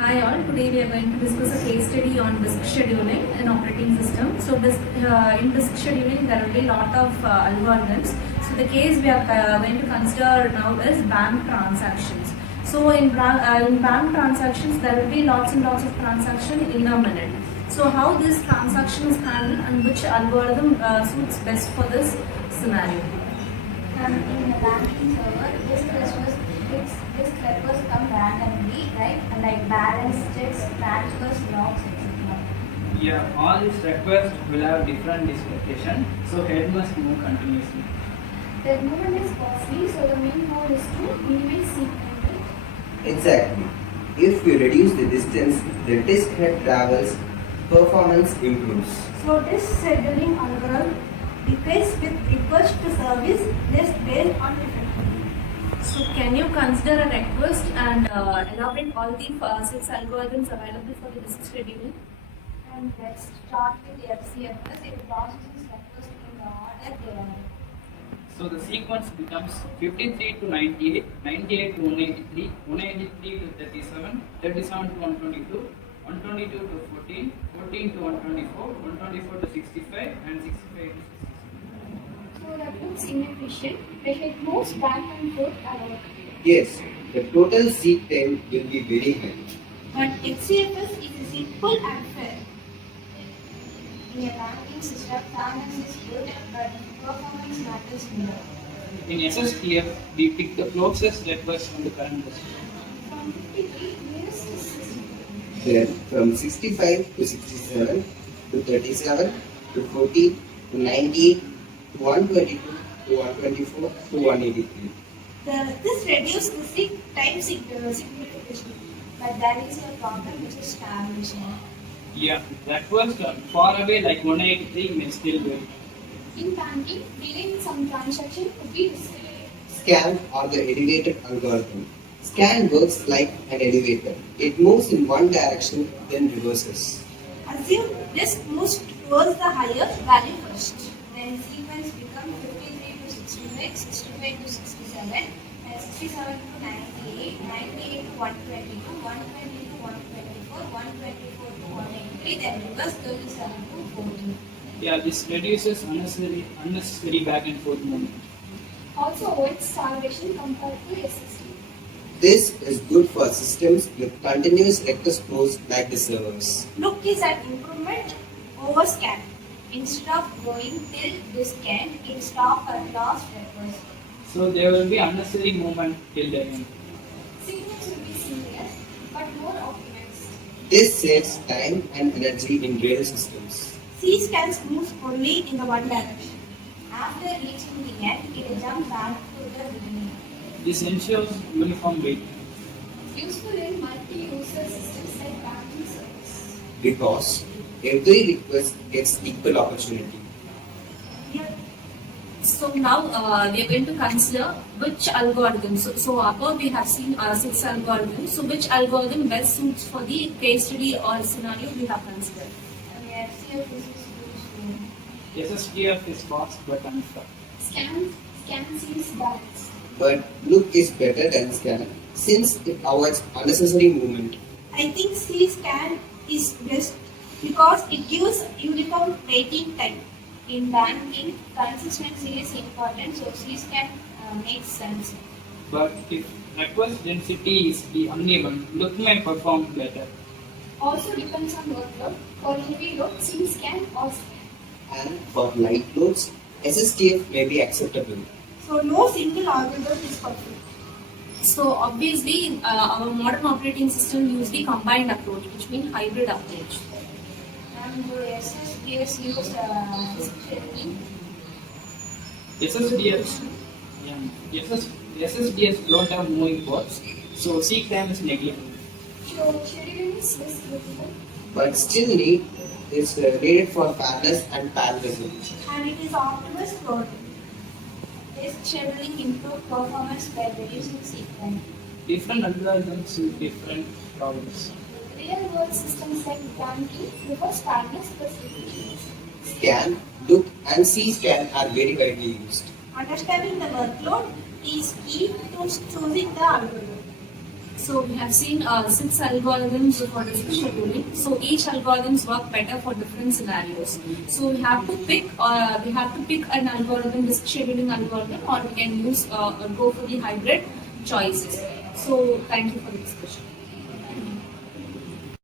Hi all, today we are going to discuss a case study on disk scheduling in operating system. So in disk scheduling there will be a lot of algorithms. So the case we are going to consider now is bank transactions. So in bank transactions there will be lots and lots of transactions in a minute. So how this transaction is handled and which algorithm suits best for this scenario. In the banking server, this request come randomly, right? And like balance checks, transfers, logs, etc. Yeah, all these requests will have different expectation, so head must move continuously. The movement is costly, so the main goal is to minimize sequence. Exactly. If we reduce the distance the disk head travels, performance improves. So this scheduling algorithm replaces with request to service list based on effectiveness. So can you consider a request and elaborate all the 6 algorithms available for the disk scheduling? And let's start with FCFS. It processes requests in the order they are. So the sequence becomes 53 to 98, 98 to 183, 183 to 37, 37 to 122, 122 to 14, 14 to 124, 124 to 65, and 65 to 66. So that looks inefficient. The head moves back and forth a lot. Yes, the total seek time will be very high. But HCFS is simple and fair. In a banking system, fairness is good, but performance matters more. In SSTF, we pick the closest request from the current list. From 53 years to 60. Then from 65 to 67 to 37 to 14 to 98 to 122 to 124 to 183. This reduces the seek time significantly. But there is a problem which is stagnation. Yeah, requests are far away like 183 may still wait. In banking, dealing some transaction could be risky. Scan or the elevated algorithm. Scan works like an elevator. It moves in one direction, then reverses. Assume this moves towards the higher value first. Then sequence becomes 53 to 65, 65 to 67, and 67 to 98, 98 to 122, 120 to 124, 124 to 183, then reverse 37 to 14. Yeah, this reduces unnecessary back and forth movement. Also avoids starvation compared to SSD. This is good for systems with continuous request flows like the servers. Look is an improvement over scan. Instead of going till this end, it stops at last request. So there will be unnecessary movement till the end. Sequence will be similar, but more optimized. This saves time and energy in real systems. C scans moves only in the one direction. After reaching the end, it will jump back to the beginning. This ensures uniform wait. Useful in multi-user systems like banking service. Because every request gets equal opportunity. So now we are going to consider which algorithm. So above we have seen 6 algorithms. So which algorithm best suits for the case study or scenario we have considered? And the FCF is useful. SSTF is fast but unfair. Scan sees balance. But look is better than scan since it avoids unnecessary movement. I think C scan is best because it gives uniform waiting time. In banking, consistency is important, so C-scan makes sense. But if request density is uneven, look may perform better. Also depends on workload. For heavy load, C-scan or scan. And for light loads, SSTF may be acceptable. So no single algorithm is perfect. So obviously our modern operating system use the combined approach, which means hybrid approach. And the SSDs use scheduling. SSDs don't have moving parts, so seek time is negligible. So scheduling is less critical. But still needed for fairness and parallelism. And it is optimized for This scheduling improves performance by reducing sequence. Different algorithms suit different problems. Real-world systems like banking prefer fairness plus efficiency. Scan, look, and C-scan are very widely used. understanding the workload is key to choosing the algorithm. So we have seen 6 algorithms for disk scheduling. So each algorithms work better for different scenarios. So we have to pick an algorithm, disk scheduling algorithm, or we can use go for the hybrid choices. So thank you for the discussion.